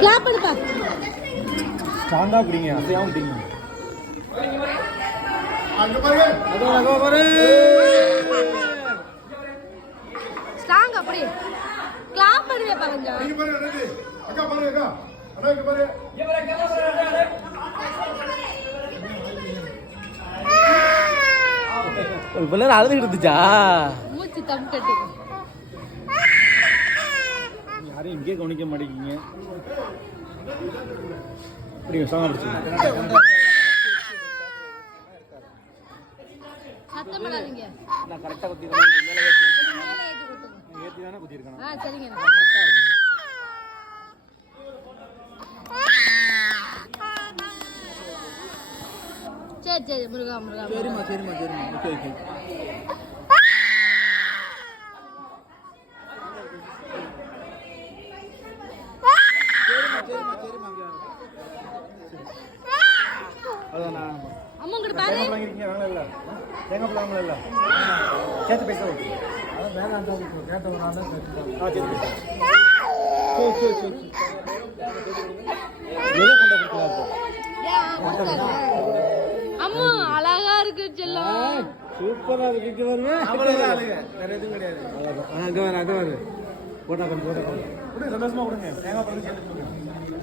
Clap பண்ணுப்பா. ஸ்ட்ராங்கா பிடிங்க, அசையாம பிடிங்க. அங்க பாருங்க, அங்க பாரு. ஸ்ட்ராங்கா அப்படி. கிளாப் பண்ணுவேப்பா கொஞ்சம். இங்க பாரு ரெடி. அக்கா பாரு அக்கா. அண்ணா இங்க பாரு. ஒரு பிள்ளை அழுதுகிட்டு இருந்துச்சா? மூச்சு தம் கட்டி. யாரையும் இங்கே கவனிக்க மாட்டேங்கிங்க. இப்படி சாங்க பிடிச்சி. சத்தம் பண்ணாதீங்க. நான் கரெக்டா குத்திறேன். மேலே ஏத்தி குத்துங்க. ஏத்தி தானே குத்திருக்கேன். சரிங்க. கரெக்டா இருக்கு. சரி முருகா முருகா. சரிம்மா ஓகே ஓகே. அதான் அம்மா உங்க பாரு. தேங்காய் வாங்கிருக்கீங்க வாங்கல? தேங்காய் பழம் இல்ல. கேட்டு பேசுவோம். அத வேணாம் அந்த கேட்டவங்க நான் தான் பேசுறேன். சரி. எதை கொண்டு கொடுக்கலாம்? அம்மா அழகா இருக்கு செல்லம். சூப்பரா இருக்கு வருவே. அவ்வளவுதான் அழகு. வேற எதுவும் கிடையாது. அங்க வர போட்டா கொஞ்சம் சந்தோஷமா கொடுங்க. தேங்காய் பழம் சேர்த்து